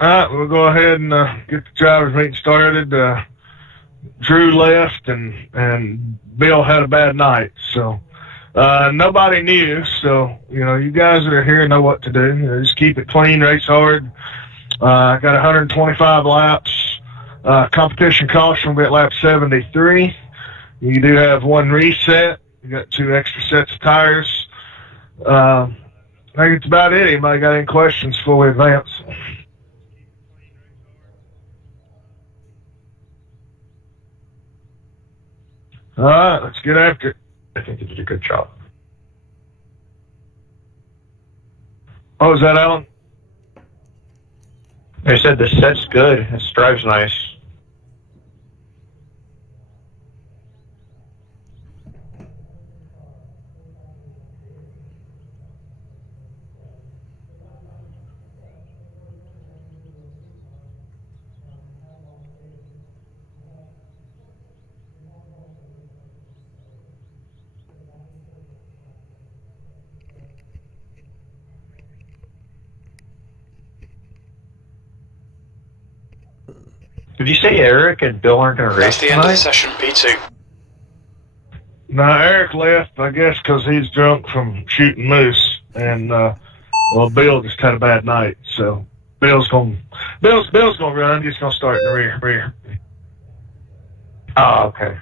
All right, we'll go ahead and get the drivers meeting started. Drew left, and Bill had a bad night, so nobody knew. So you guys that are here know what to do. Just keep it clean, race hard. Got 125 laps. Competition caution will be at lap 73. You do have one reset. You got 2 extra sets of tires. I think it's about it. Anybody got any questions before we advance? All right, let's get after it. I think you did a good job. Oh, is that Alan? I said the set's good. This drive's nice. Did you say Eric and Bill aren't going to race That's the end of the session, P2. No, Eric left, I guess, because he's drunk from shooting moose, and Bill just had a bad night. So Bill's gonna run. He's gonna start in the rear. Oh, okay.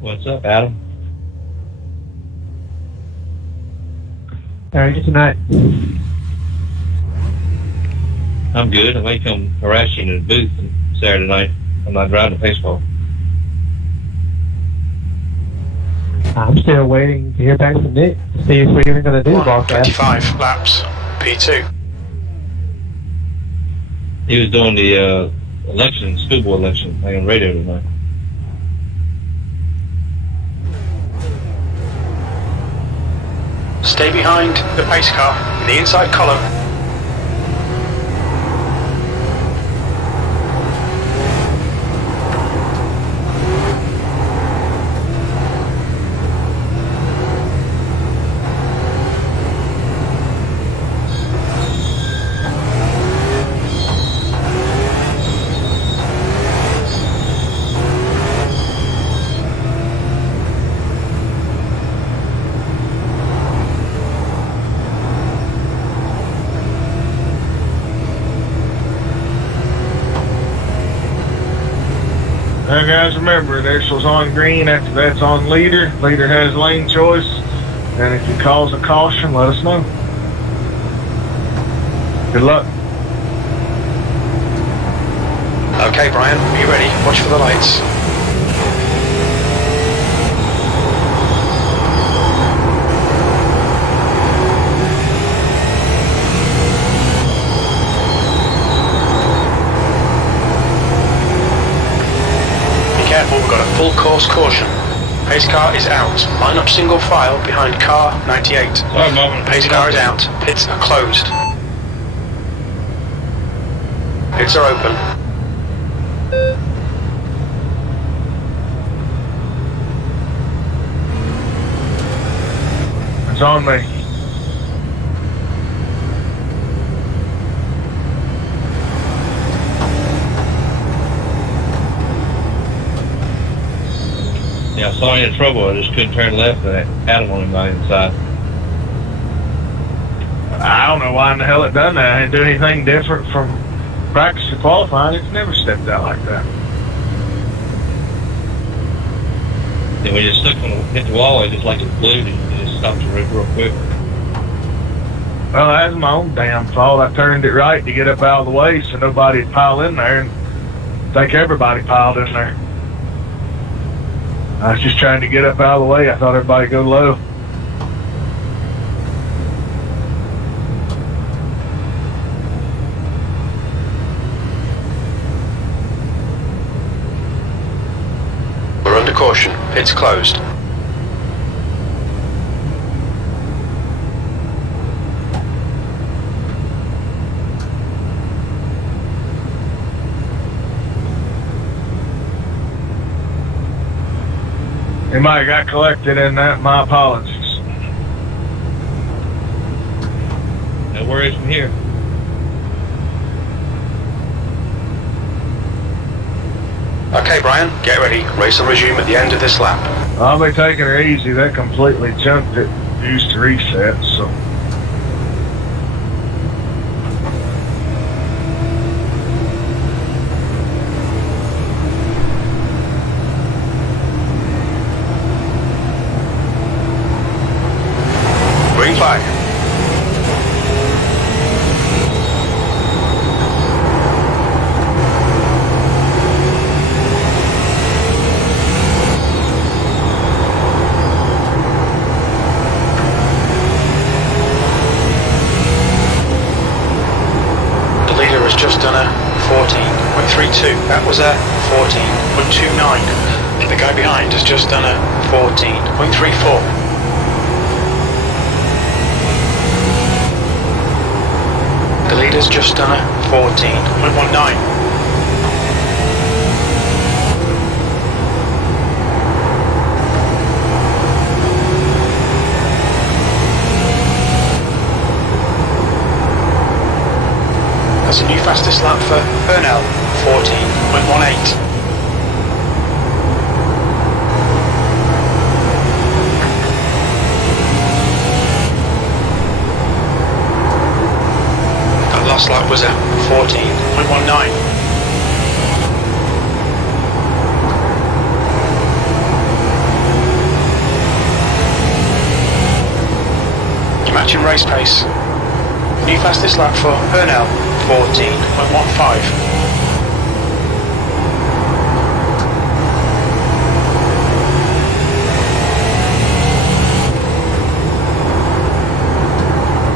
What's up, Adam? How are you tonight? I'm good. I may come harass you in the booth Saturday night. I'm not driving the baseball. I'm still waiting to hear back from Nick to see if we're even going to do the broadcast. 25 laps, P2. He was doing the school board election thing on radio tonight. Stay behind the pace car in the inside column. Now, guys, remember, this was on green. After that's on leader. Leader has lane choice. And if he calls a caution, let us know. Good luck. Okay, Brian, are you ready? Watch for the lights. Careful, we've got a full course caution. Pace car is out. Line up single file behind car 98. Pace car is out. Pits are closed. Pits are open. It's on me. Yeah, I saw you in trouble. I just couldn't turn left and Adam on him by inside. I don't know why in the hell it done that. I didn't do anything different from practice to qualifying. It's never stepped out like that. Then we just hit the wall, it just like it blew, and it just stopped real quick. Well, that's my own damn fault. I turned it right to get up out of the way so nobody'd pile in there, and I think everybody piled in there. I was just trying to get up out of the way. I thought everybody'd go low. We're under caution. Pits closed. might have got collected in that. My apologies. No worries from here. Okay, Brian, get ready. Race will resume at the end of this lap. I'll be taking her easy. That completely jumped it. Used to reset, so. Green flag. The leader has just done a 14.32. That was a 14.29. The guy behind has just done a 14.34. The leader's just done a 14.19. That's a new fastest lap for Burnell, 14.18. Last lap was at 14.19. Your matching race pace. New fastest lap for Burnell, 14.15.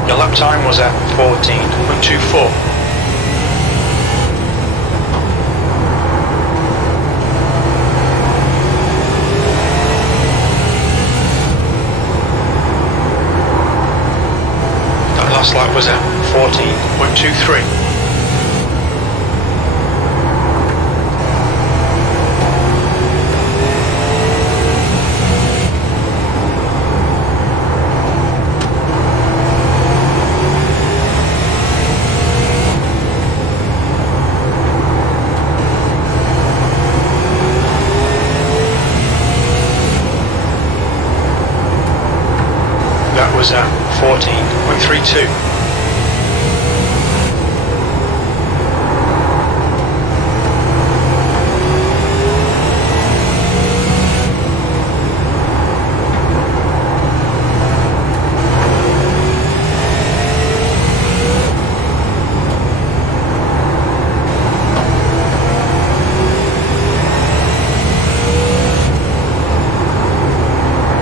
Your lap time was at 14.24. That last lap was at 14.23. That was at 14.32.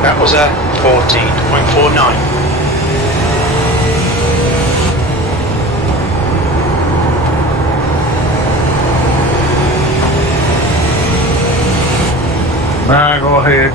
That was at 14.49. Nah, go ahead.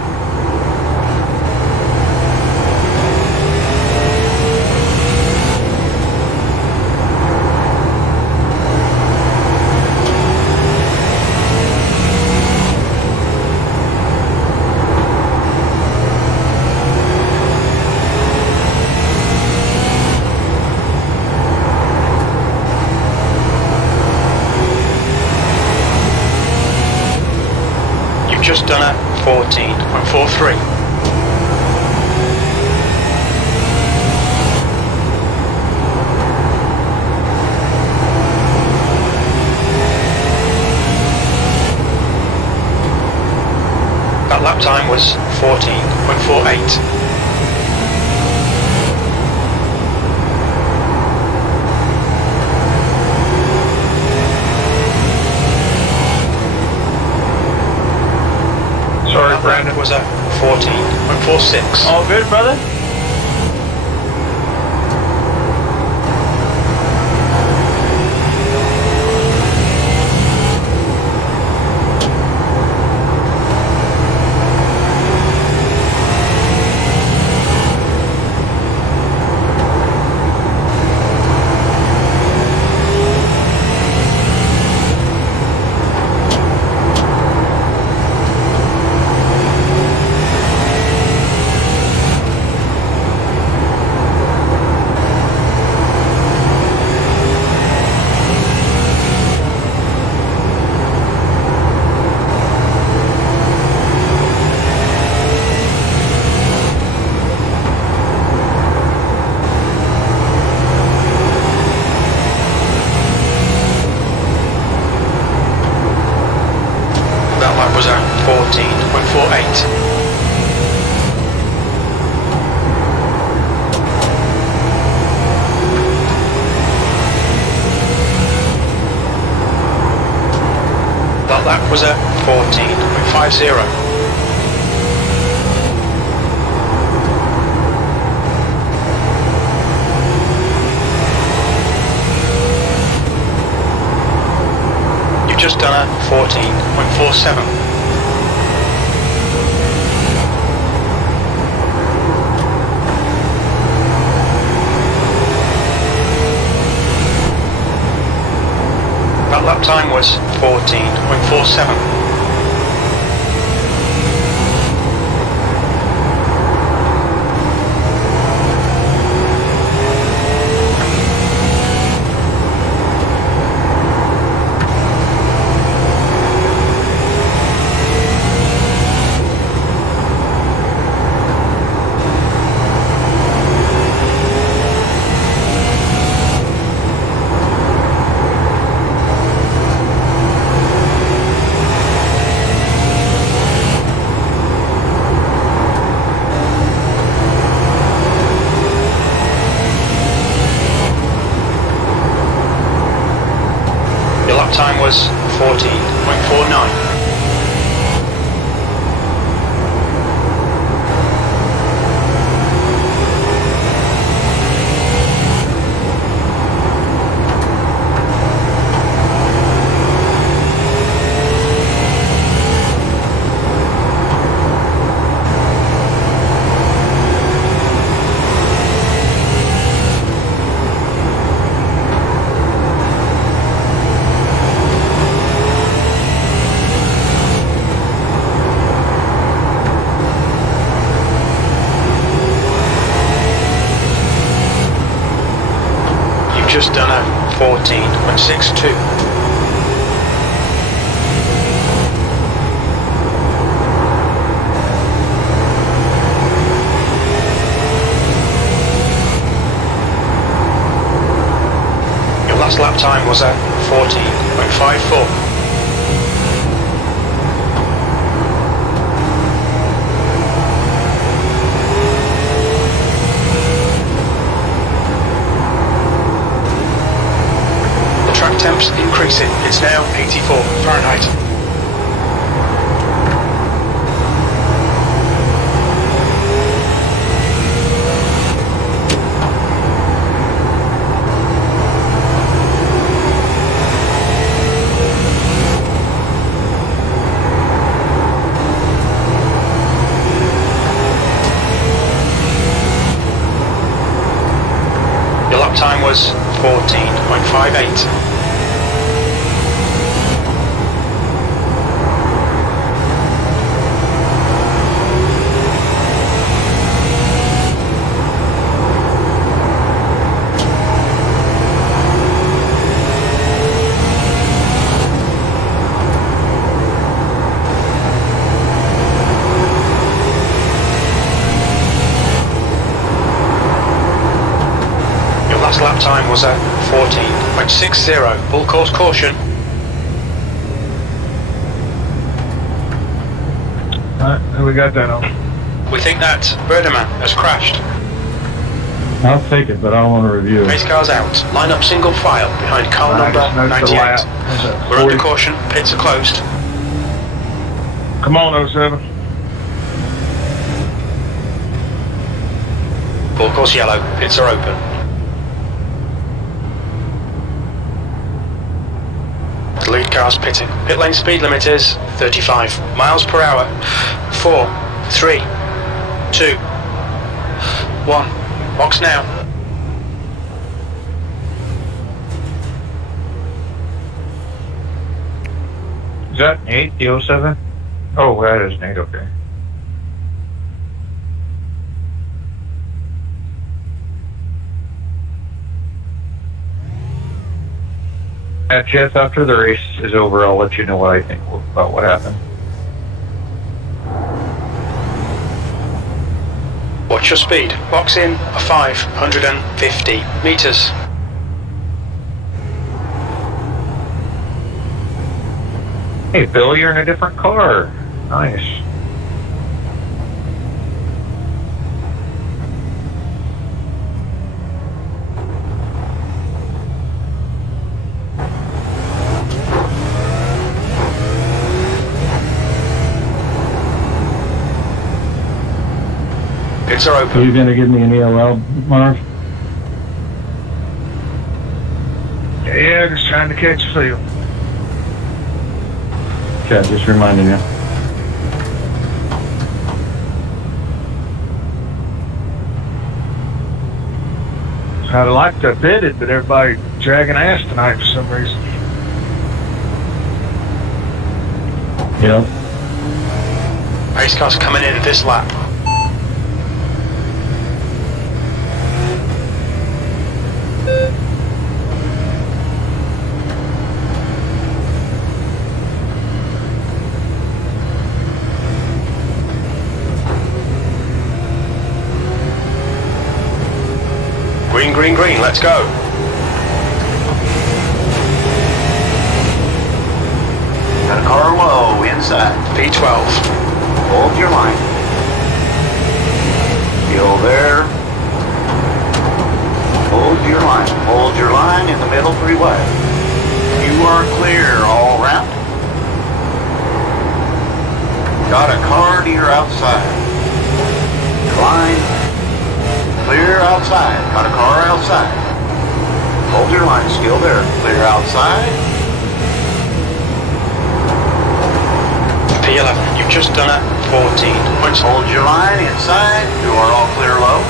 You've just done a 14.43. That lap time was 14.48. Sorry, That Brandon. lap was at 14.46. All good, brother? lap was a 14.50. You've just done a 14.47. That lap time was 14.47. Your lap time was 14.49. Just done a 14.62. Your last lap time was a 14.54. Track temps increasing. It's now 84 Fahrenheit. Your lap time was 14.58. Lap time was a 14.60. Full course caution. Alright, we got that on. We think that Verdeman has crashed. I'll take it, but I don't want to review Race it. car's out. Line up single file behind car number 98. We're under caution. Pits are closed. Come on, 07. Full course yellow. Pits are open. The lead car's pitting. Pit lane speed limit is 35 miles per hour. 4, 3, 2, 1. Box now. Is that an 8, the 07? Oh, that is an 8, okay. Jeff, after the race is over, I'll let you know what I think about what happened. Watch your speed. Box in 550 meters. Hey, Bill, you're in a different car. Nice. Lights are Are open. you gonna give me an ELL, Marv? Yeah, just trying to catch a feel. Okay, just reminding you. I'd like to bid it, but everybody dragging ass tonight for some reason. Yep. Pace car's coming in this lap. Green, green, green, let's go. Got a car low inside. P12. Hold your line. Still there. Hold your line. Hold your line in the middle 3 wide. You are clear all around. Got a car to your outside. Line. Clear outside. Got a car outside. Hold your line. Still there. Clear outside. P11, you've just done it. 14 points. Hold your line inside. You are all clear low.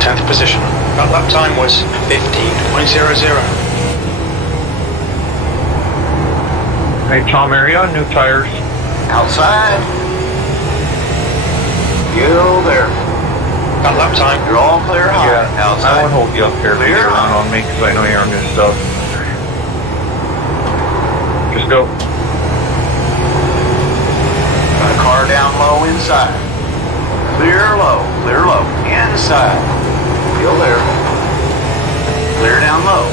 Tenth position. That lap time was 15.00. Hey, Tom area, new tires. Outside. Still there. That lap time. You're all clear high. Yeah, I Outside. won't hold you up here. Leave Clear it around on me because I know you're on new stuff. Just go. Got a car down low inside. Clear low. Clear low. Inside. Still there. Clear down low.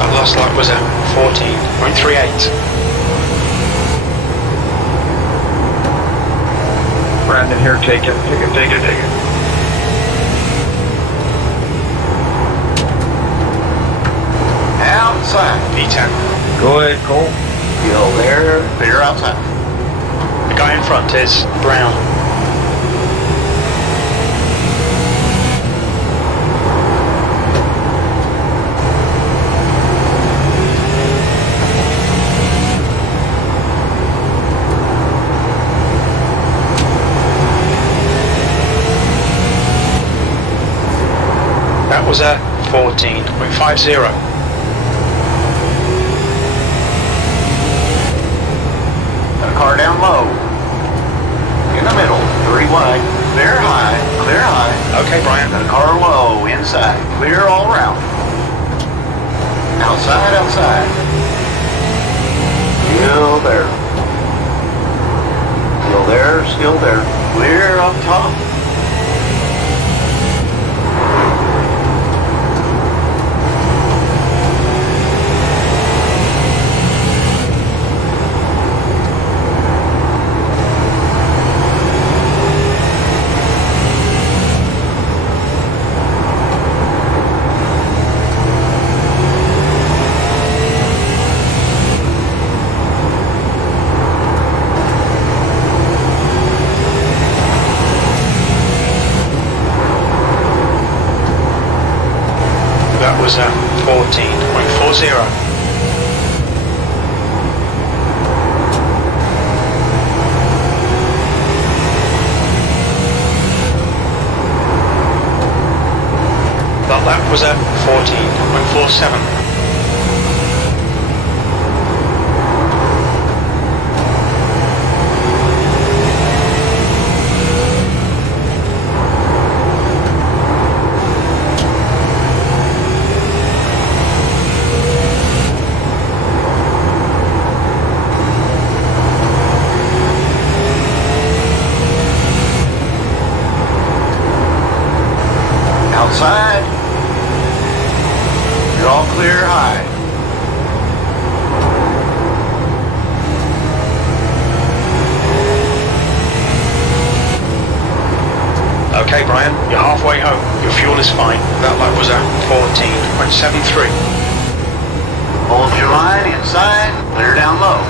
That last lap was at 14.38. Brandon, here, take it. Take it, take it, take it. Outside. P10. Go ahead, Cole. Still there. Clear outside. The guy in front is Brown. That was at 14.50. Got a car down low. In the middle. 3 wide. Clear high. Clear high. Okay, Brian. Got a car low. Inside. Clear all around. Outside. Outside. Still there. Still there. Still there. Clear up top. That was at 14.40. That lap was at 14.47. Outside. You're all clear high. Okay, Brian, you're halfway home. Your fuel is fine. That lap was at 14.73. Hold your line inside, clear down low.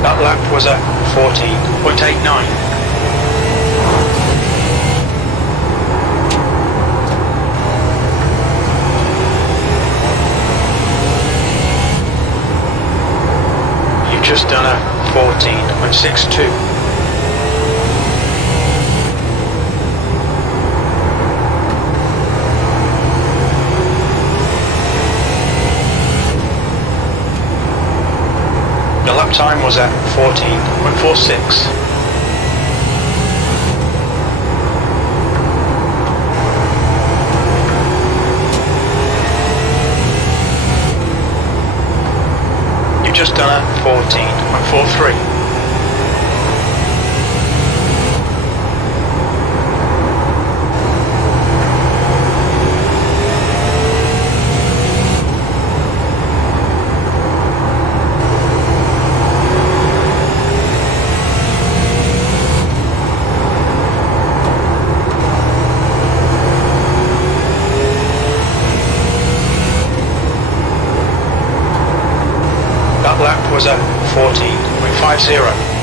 That lap was at 14.89. You've just done a 14.62. The lap time was at 14.46. You've just done a 14.43. That lap was at 14.50.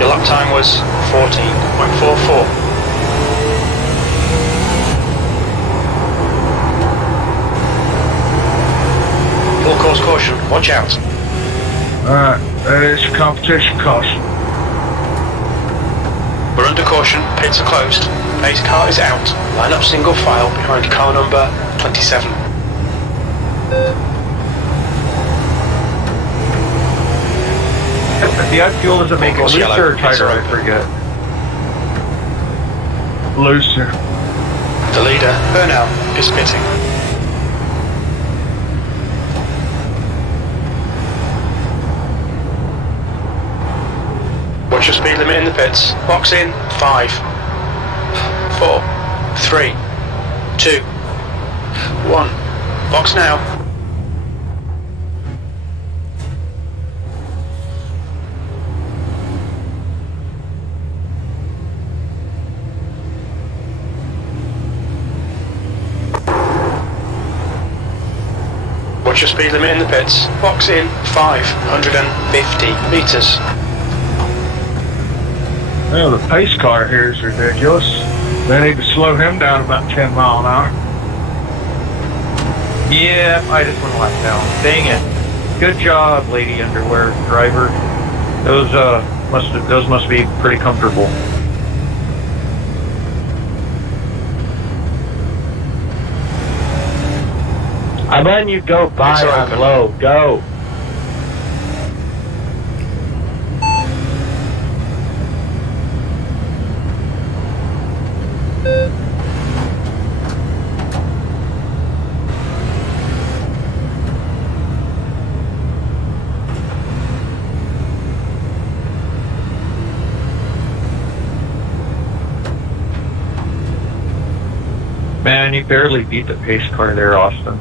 Your lap time was 14.44. Full course caution, watch out. Alright, that is your competition caution. We're under caution, pits are closed. Pace car is out. Line up single file behind car number 27. The fuel doesn't make it Course looser yellow, or tighter, I pits are forget. Looser. The leader, Burnell, is pitting. Watch your speed limit in the pits. Box in, 5, 4, 3, 2, 1. Box now. Watch your speed limit in the pits. Box in, 550 meters. Well, the pace car here is ridiculous. They need to slow him down about 10 mile an hour. Yeah, I just went lap down. Dang it. Good job, lady underwear driver. Those must be pretty comfortable. I'm letting you go by It's on open. low. Go. Man, you barely beat the pace car there, Austin.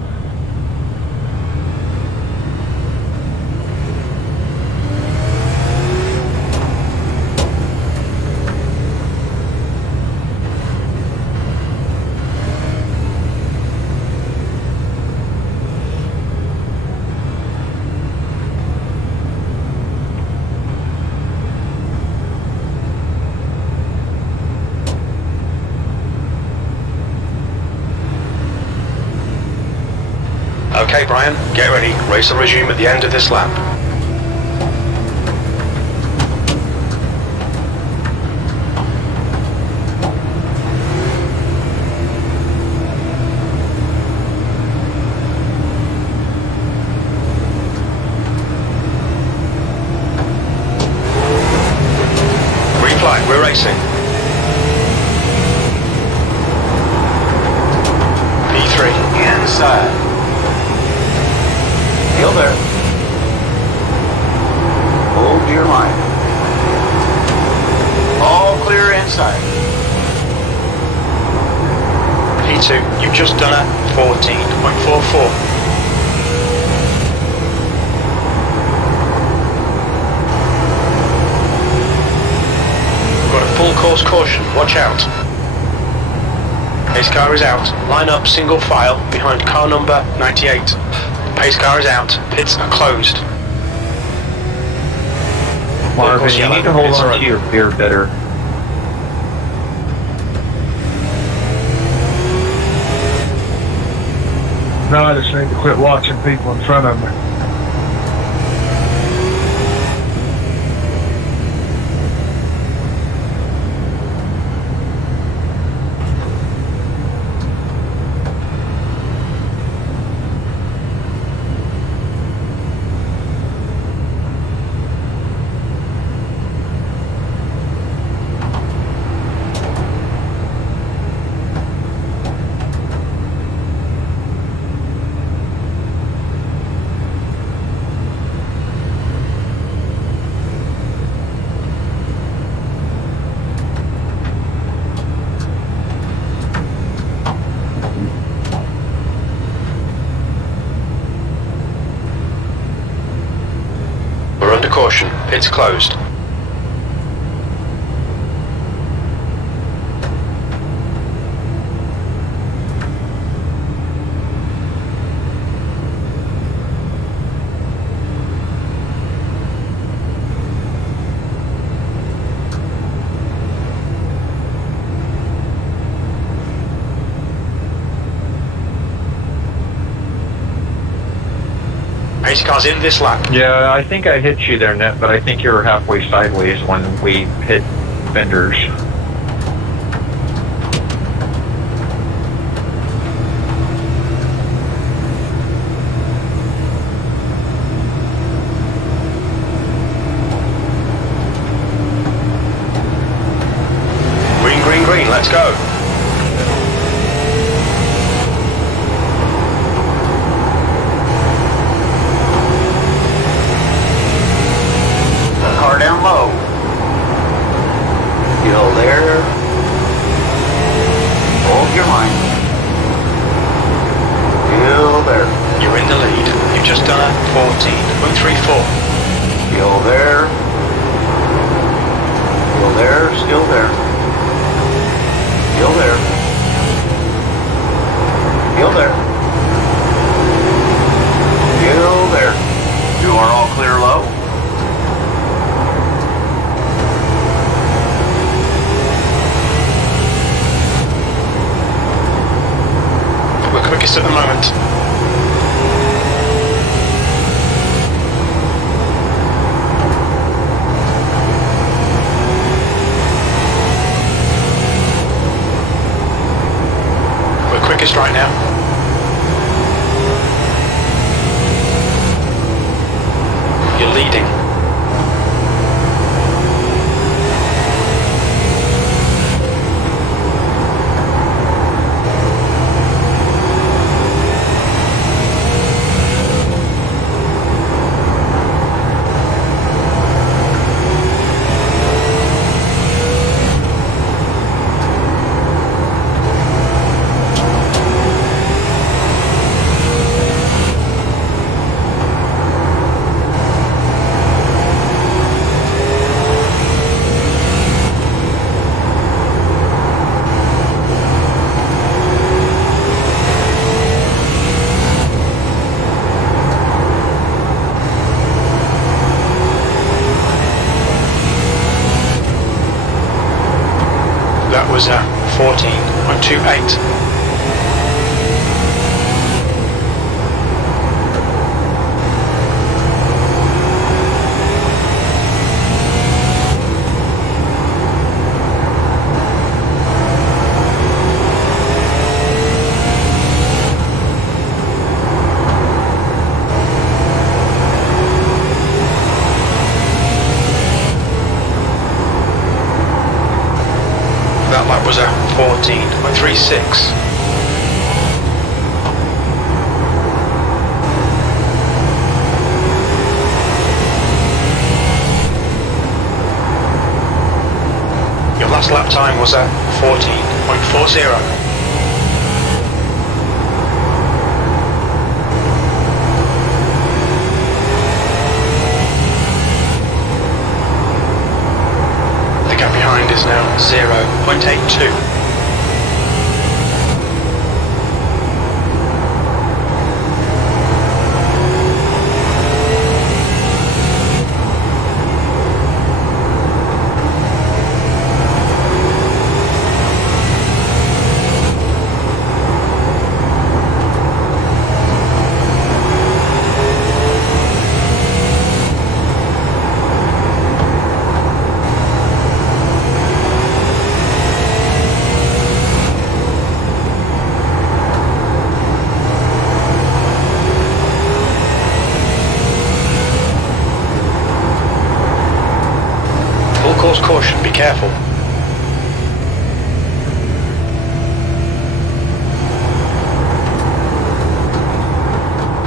Okay, Brian, get ready. Race will resume at the end of this lap. Green flag, we're racing. outside. P2, you've just done a 14.44. Got a full course caution, watch out. Pace car is out. Line up single file behind car number 98. Pace car is out. Pits are closed. Marvin, you need to hold on to your beer better. No, I just need to quit watching people in front of me. We're under caution. Pits closed. Pace car's in this lap. Yeah, I think I hit you there, Net, but I think you were halfway sideways when we hit fenders. Green, green, green, let's go. Car down low. Still there. Hold your line. Still there. You're in the lead. You've just done a 14.34. Still there. Still there. Still there. Still there. Still there. Still there. You are all clear low. We're quickest at the moment. We're quickest right now. You're leading. That was a 14.28. That lap was a 14.36. Your last last lap time was at 14.40. The gap behind is now 0.82. Course caution, be careful.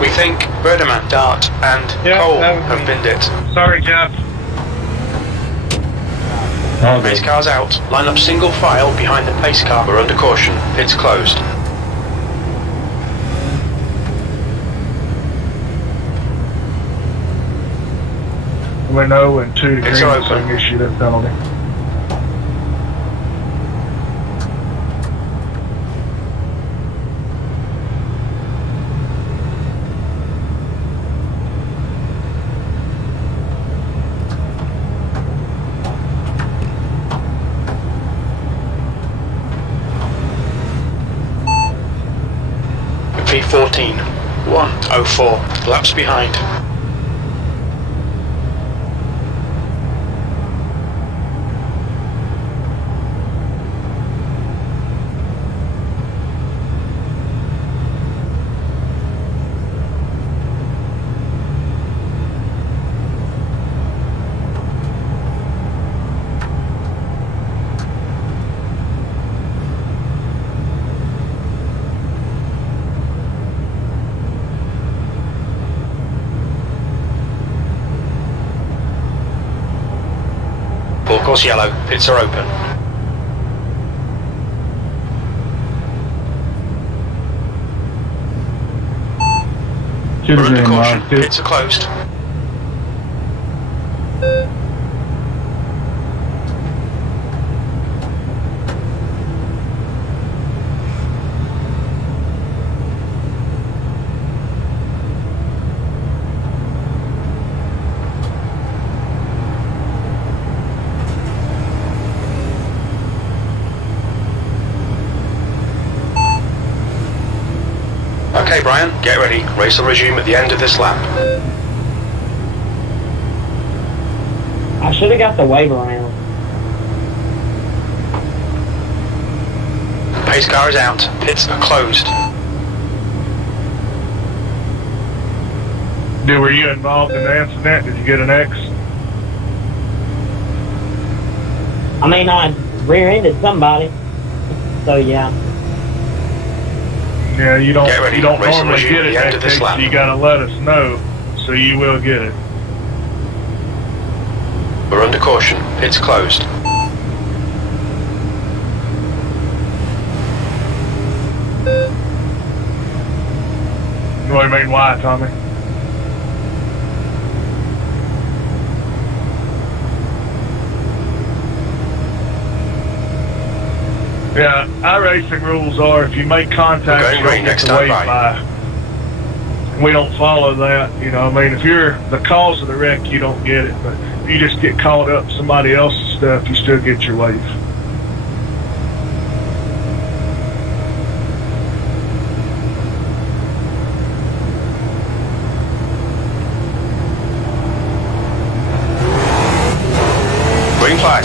We think Verdeman, Dart and Cole have binned it. Sorry, Jeff. Pace car's out. Line up single file behind the pace car. We're under caution. It's closed. We know when 2 It's green, so open. we issue that penalty. V14, 1:04. Laps behind. Full course yellow, pits are open. Two We're to under green, caution, Mark. pits are closed. Okay, Brian, get ready. Race will resume at the end of this lap. I should have got the wave around. Pace car is out. Pits are closed. Were you involved in the incident? Did you get an X? I mean, I rear-ended somebody. So, yeah. Yeah, you Get ready. don't Race will normally resume get at it the end that of this case, lap. so you gotta let us know, so you will get it. We're under caution. Pits closed. What do you mean, why, Tommy? Yeah, our racing rules are if you make contact, Okay, you great, don't next get the time wave by. by. We don't follow that, you know. I mean, if you're the cause of the wreck, you don't get it. But if you just get caught up in somebody else's stuff, you still get your wave. Green flag.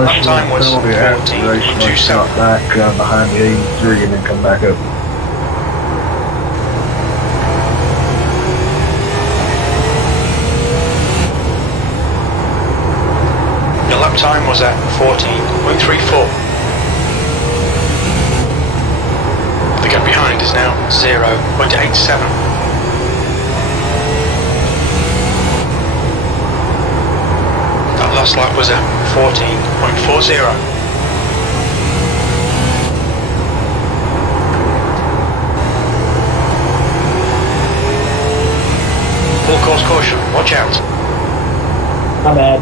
lap time was 14.27. Back behind the 83 and then come back up. Your lap time was at 14.34. The gap behind is now 0.87. That last lap was at 14.40. Full course caution, watch out. My bad.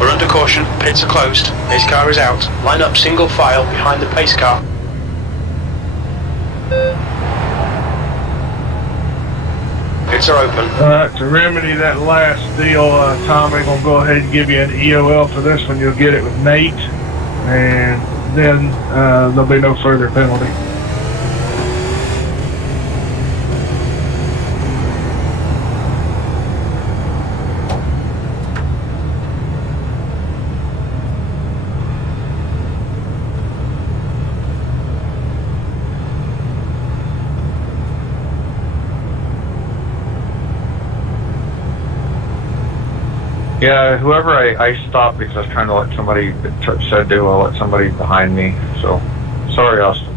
We're under caution, pits are closed, pace car is out. Line up single file behind the pace car. Pits are open. To remedy that last deal, Tommy, gonna go ahead and give you an EOL for this one. You'll get it with Nate, and then there'll be no further penalty. Yeah, whoever I stopped because I was trying to let somebody, said they will let somebody behind me, so, sorry Austin.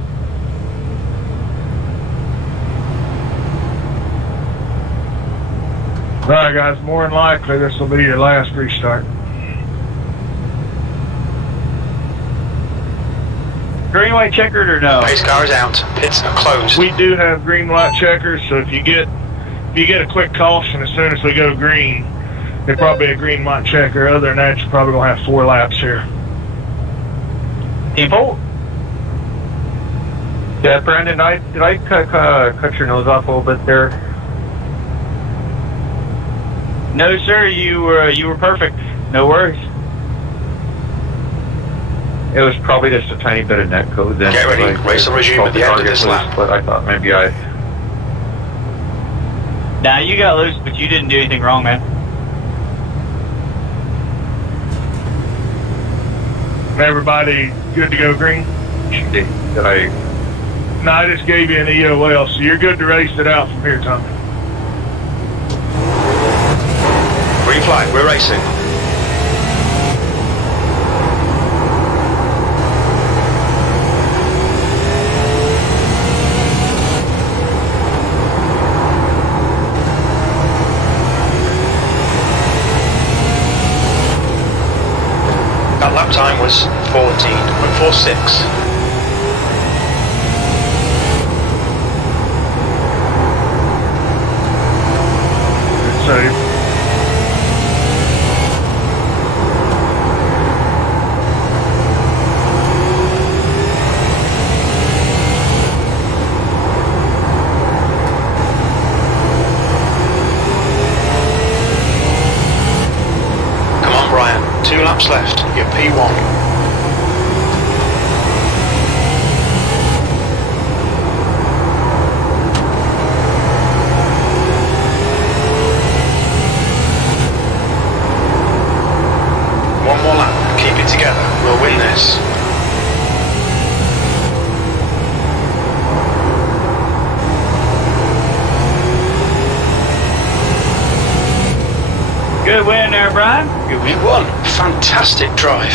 Alright guys, more than likely this will be your last restart. Green, white, checkered or no? Pace car is out, pits are closed. We do have green light checkers, so if you get a quick caution as soon as we go green, there's probably a green light checker. Other than that, you're probably gonna have 4 laps here. Team Bolt? Yeah, Brandon, did I cut your nose off a little bit there? No, sir. You were perfect. No worries. It was probably just a tiny bit of net code then. Get ready, race will resume at the end of this lap. But I thought maybe Nah, you got loose, but you didn't do anything wrong, man. Everybody good to go green? did I... No, I just gave you an EOL, so you're good to race it out from here, Tommy. Green flag, we're racing. That lap time was 14.46. Save. Come on, Brian. 2 laps left. You're P1. One more lap. Keep it together. We'll win this. Good win there, Brian. Good win. P1. Fantastic drive.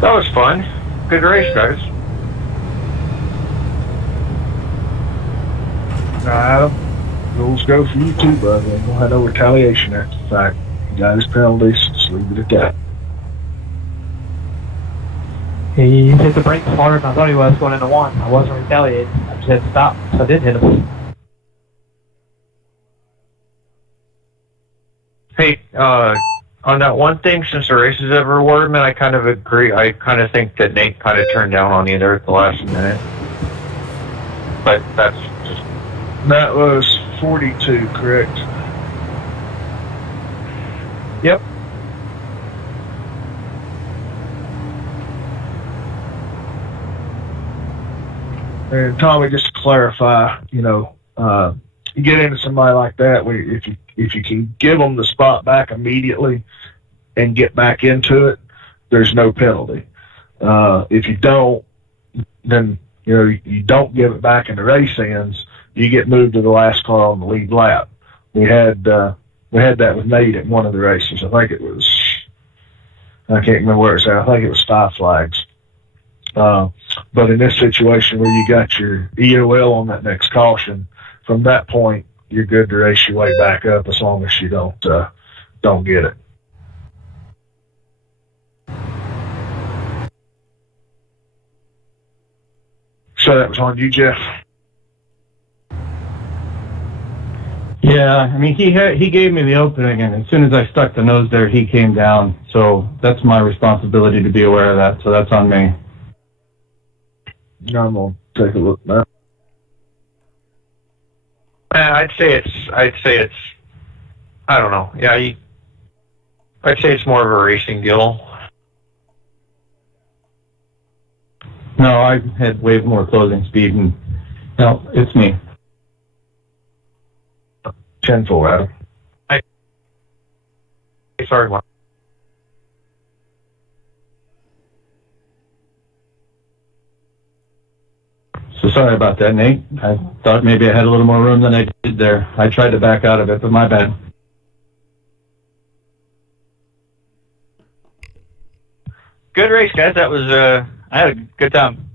That was fun. Good race, guys. Adam, rules go for you too, brother. Ain't gonna have no retaliation after the fact. You got his penalties, just leave it at that. He hit the brakes harder than I thought he was going into 1. I wasn't retaliating. I just had to stop, so I did hit him. Hey, on that one thing, since the race is over, Waterman, I kind of agree. I kind of think that Nate kind of turned down on you there at the last minute. But that's just... That was 42, correct? Yep. And Tommy, just to clarify, you get into somebody like that, if you can give them the spot back immediately and get back into it, there's no penalty. If you don't, then you don't give it back in the race ends. You get moved to the last car on the lead lap. We had that with Nate at one of the races. I can't remember where it's at. I think it was Five Flags. But in this situation where you got your EOL on that next caution, from that point you're good to race your way back up as long as you don't get it. So that was on you, Jeff. Yeah, I mean, he gave me the opening, and as soon as I stuck the nose there, he came down. So that's my responsibility to be aware of that. So that's on me. I'm gonna take a look now. I'd say it's. I don't know. Yeah, I'd say it's more of a racing deal. No, I had way more closing speed, and no, it's me. 10-4, Adam. Sorry, Mark. So sorry about that, Nate. I thought maybe I had a little more room than I did there. I tried to back out of it, but my bad. Good race, guys. That was I had a good time.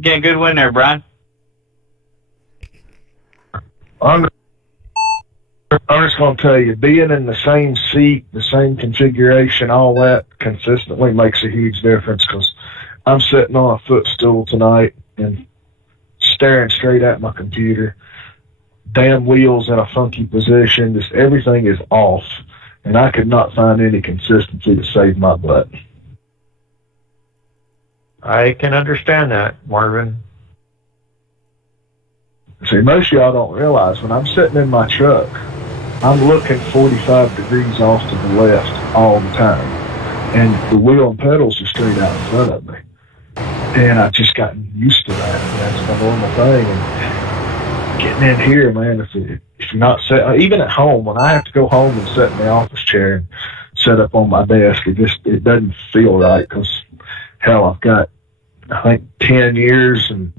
Getting a good win there, Brian. I'm just going to tell you, being in the same seat, the same configuration, all that consistently makes a huge difference, because I'm sitting on a footstool tonight and staring straight at my computer. Damn wheels in a funky position. Just everything is off, and I could not find any consistency to save my butt. I can understand that, Marvin. See, most of y'all don't realize when I'm sitting in my truck, I'm looking 45 degrees off to the left all the time. And the wheel and pedals are straight out in front of me. And I've just gotten used to that. That's my normal thing. And getting in here, man, if you're not set, even at home, when I have to go home and sit in the office chair and set up on my desk, it doesn't feel right, because, hell, I've got, I think, 10 years and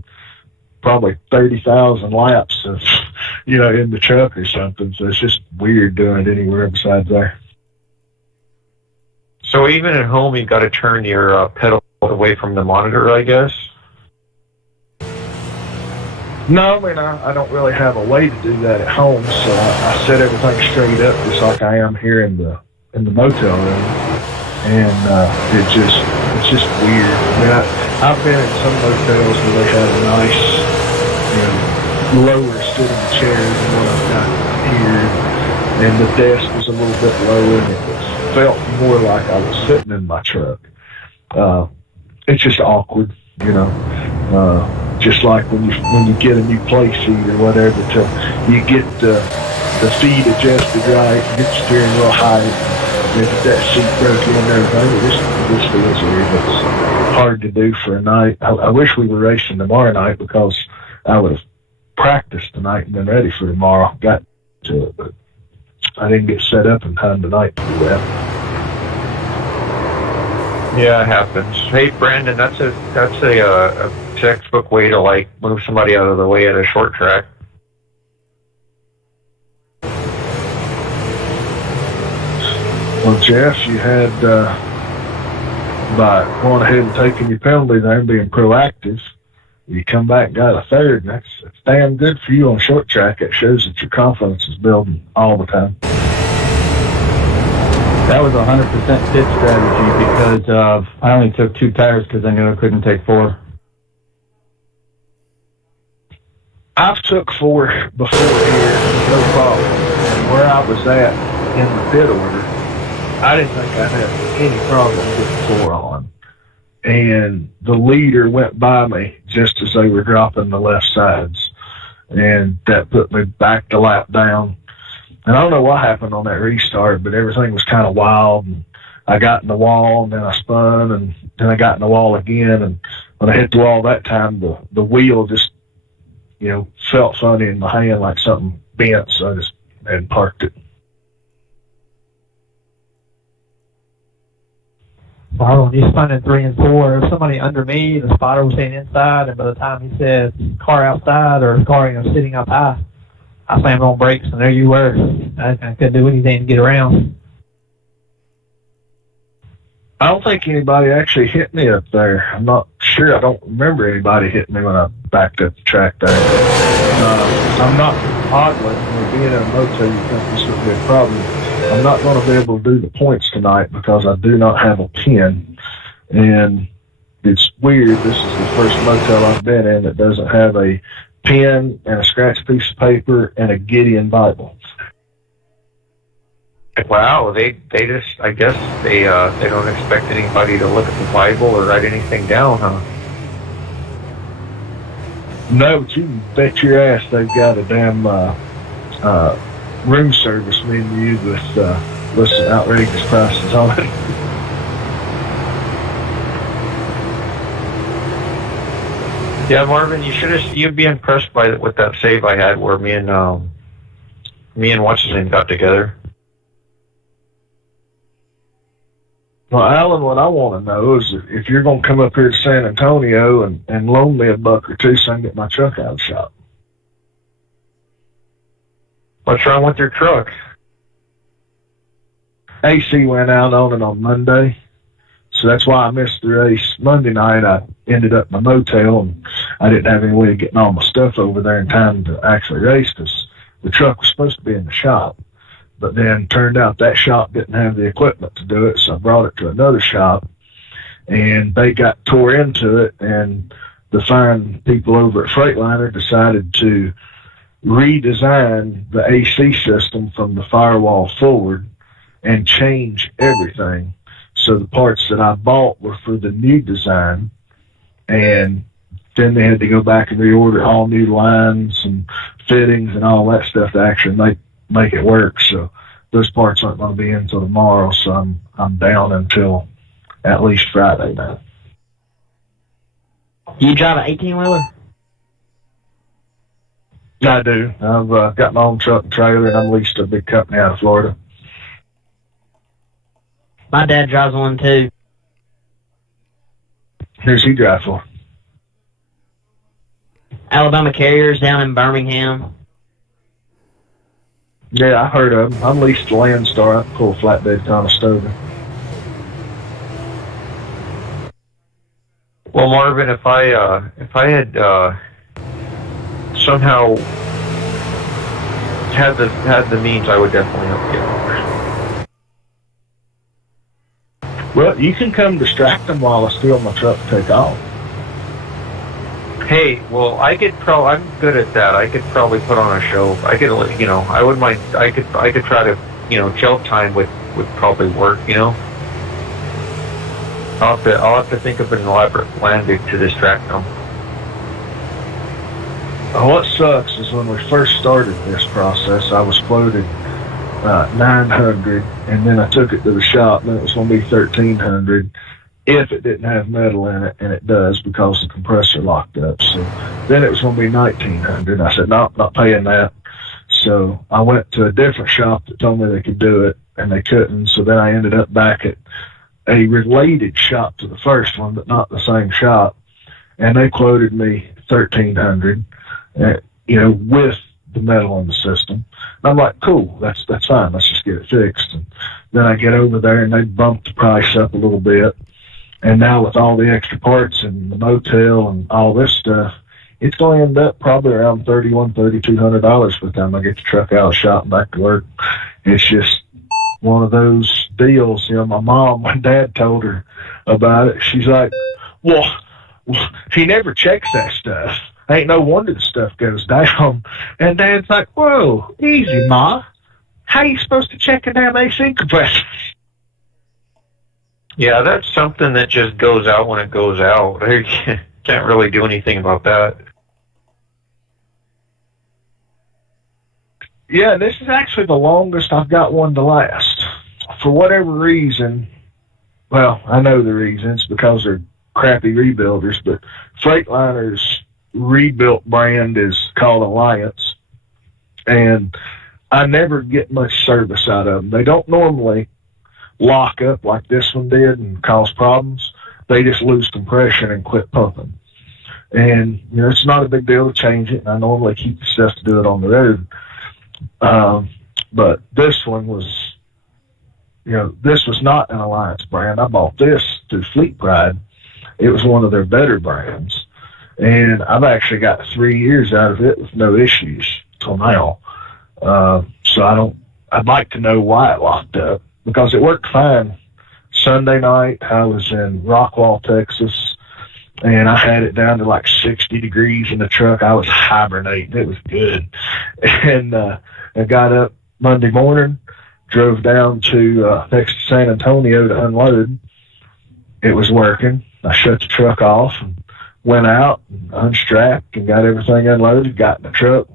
probably 30,000 laps of, in the truck or something. So it's just weird doing it anywhere besides there. So even at home, you've got to turn your pedal away from the monitor, I guess? No, I mean, I don't really have a way to do that at home, so I set everything straight up just like I am here in the motel room. And it's just weird. I mean, I've been in some motels where they have a nice, lower sitting chair than what I've got here, and the desk was a little bit lower, and it felt more like I was sitting in my truck. It's just awkward, just like when you get a new play seat or whatever, till you get the feet adjusted right, get the steering wheel high, get that seat broke in and everything. It just feels weird. It's hard to do for a night. I wish we were racing tomorrow night, because I would have practiced tonight and been ready for tomorrow. Got to it, but I didn't get set up in time tonight to do that. Yeah, it happens. Hey, Brandon, that's a textbook way to move somebody out of the way at a short track. Well, Jeff, you had by going ahead and taking your penalty there and being proactive, you come back and got a third, and that's damn good for you on short track. It shows that your confidence is building all the time. That was 100% pit strategy, because I only took 2 tires because I knew I couldn't take 4. I've took 4 before here, no problem. And where I was at in the pit order, I didn't think I had any problem getting 4 on. And the leader went by me just as they were dropping the left sides. And that put me back the lap down. And I don't know what happened on that restart, but everything was kind of wild. And I got in the wall, and then I spun, and then I got in the wall again. And when I hit the wall that time, the wheel just felt funny in my hand, like something bent, so I just had parked it. Well, when you spun in 3 and 4, there was somebody under me, the spotter was staying inside, and by the time he said car outside or car sitting up high, I slammed on brakes, and there you were. I couldn't do anything to get around. I don't think anybody actually hit me up there. I'm not sure. I don't remember anybody hitting me when I backed up the track there. I'm not, oddly, being in a motel, you think this would be a problem. I'm not going to be able to do the points tonight because I do not have a pin. And it's weird. This is the first motel I've been in that doesn't have a pen and a scratch piece of paper and a Gideon Bible. Wow, they just, I guess they don't expect anybody to look at the Bible or write anything down, huh? No, but you can bet your ass they've got a damn room service menu with outrageous prices on it. Yeah, Marvin, you'd be impressed with that save I had where me and what's his name got together. Well, Alan, what I want to know is if you're going to come up here to San Antonio and loan me $1 or $2 so I can get my truck out of the shop. What's wrong with your truck? AC went out on it on Monday, so that's why I missed the race. Monday night, I ended up in a motel, and I didn't have any way of getting all my stuff over there in time to actually race because the truck was supposed to be in the shop. But then turned out that shop didn't have the equipment to do it, so I brought it to another shop, and they got tore into it, and the fine people over at Freightliner decided to redesign the AC system from the firewall forward and change everything. So the parts that I bought were for the new design, and then they had to go back and reorder all new lines and fittings and all that stuff to actually make it work. So those parts aren't going to be in until tomorrow, so I'm down until at least Friday now. You drive an 18-wheeler? I do. I've got my own truck and trailer, and I'm leased to a big company out of Florida. My dad drives one too. Who's he drive for? Alabama Carriers down in Birmingham. Yeah, I heard of him. I'm leased to Landstar. I can pull a flatbed Conestoga. Well, Marvin, if I had somehow had the means, I would definitely help you. Well, you can come distract them while I steal my truck and take off. Hey, well, I'm good at that. I could probably put on a show. I could, I wouldn't mind. I could try to, jail time would probably work. I'll have to think of an elaborate plan to distract them. What sucks is when we first started this process, I was quoted $900, and then I took it to the shop, and it was going to be $1,300 if it didn't have metal in it, and it does because the compressor locked up. So then it was going to be $1,900. I said, no, not paying that. So I went to a different shop that told me they could do it, and they couldn't. So then I ended up back at a related shop to the first one, but not the same shop, and they quoted me $1,300, with the metal in the system. And I'm like, cool, that's fine. Let's just get it fixed. And then I get over there, and they bumped the price up a little bit. And now with all the extra parts and the motel and all this stuff, it's going to end up probably around $3,200 by the time I get the truck out of the shop and back to work. It's just one of those deals. My mom, when Dad told her about it, she's like, well, he never checks that stuff. Ain't no wonder the stuff goes down. And Dad's like, whoa, easy, Ma. How you supposed to check a damn AC compressor? Yeah, that's something that just goes out when it goes out. Can't really do anything about that. Yeah, this is actually the longest I've got one to last. For whatever reason, well, I know the reasons because they're crappy rebuilders, but Freightliner's rebuilt brand is called Alliance, and I never get much service out of them. They don't normally lock up like this one did and cause problems. They just lose compression and quit pumping. And, you know, it's not a big deal to change it, and I normally keep the stuff to do it on the road. But this one was, you know, this was not an Alliance brand. I bought this through Fleet Pride. It was one of their better brands. And I've actually got 3 years out of it with no issues till now. So I'd like to know why it locked up, because it worked fine. Sunday night, I was in Rockwall, Texas, and I had it down to like 60 degrees in the truck. I was hibernating. It was good. And I got up Monday morning, drove down to next to San Antonio to unload. It was working. I shut the truck off and went out and unstrapped and got everything unloaded, got in the truck,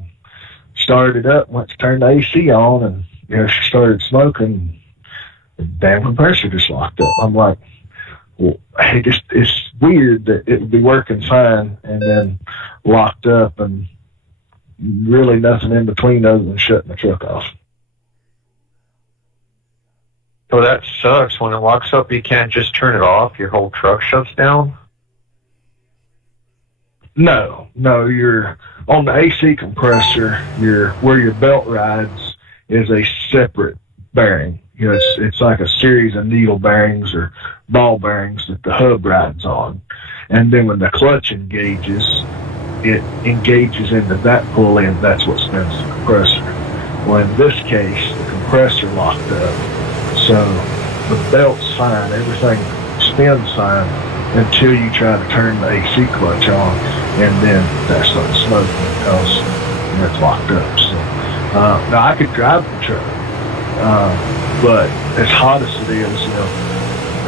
started it up, went to turn the AC on, and, you know, she started smoking. The damn compressor just locked up. I'm like, well, it's weird that it would be working fine and then locked up, and really nothing in between other than shutting the truck off. So that sucks. When it locks up, you can't just turn it off. Your whole truck shuts down? No, you're on the AC compressor. Where your belt rides is a separate bearing. You know, it's like a series of needle bearings or ball bearings that the hub rides on. And then when the clutch engages, it engages into that pull in. That's what spins the compressor. Well, in this case, the compressor locked up. So the belt's fine. Everything spins fine until you try to turn the AC clutch on, and then that starts smoking because it's locked up. So now I could drive the truck. But as hot as it is, you know,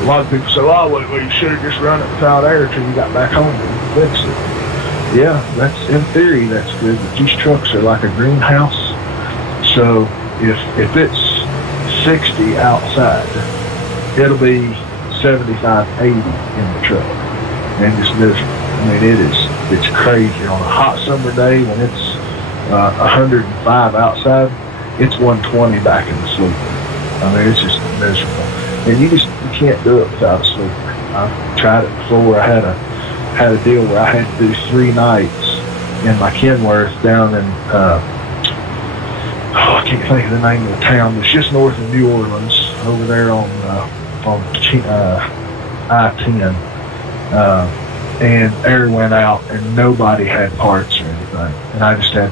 a lot of people say, oh, well, you should have just run it without air until you got back home and fix it. Yeah, that's, in theory, that's good, but these trucks are like a greenhouse. So if it's 60 outside, it'll be 75, 80 in the truck. And it's miserable. I mean, it's crazy. On a hot summer day when it's 105 outside, it's 120 back in the sleeper. I mean, it's just miserable. And you can't do it without a sleeper. I've tried it before. I had a deal where I had to do 3 nights in my Kenworth down in, I can't think of the name of the town. It's just north of New Orleans, over there on I-10. And air went out, and nobody had parts or anything. And I just had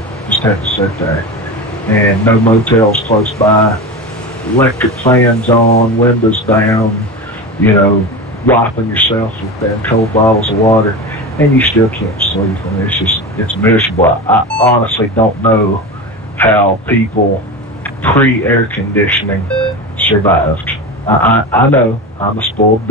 to sit there. And no motels close by, electric fans on, windows down, you know, wiping yourself with them cold bottles of water, and you still can't sleep. I mean, it's miserable. I honestly don't know how people pre-air conditioning survived. I know I'm a spoiled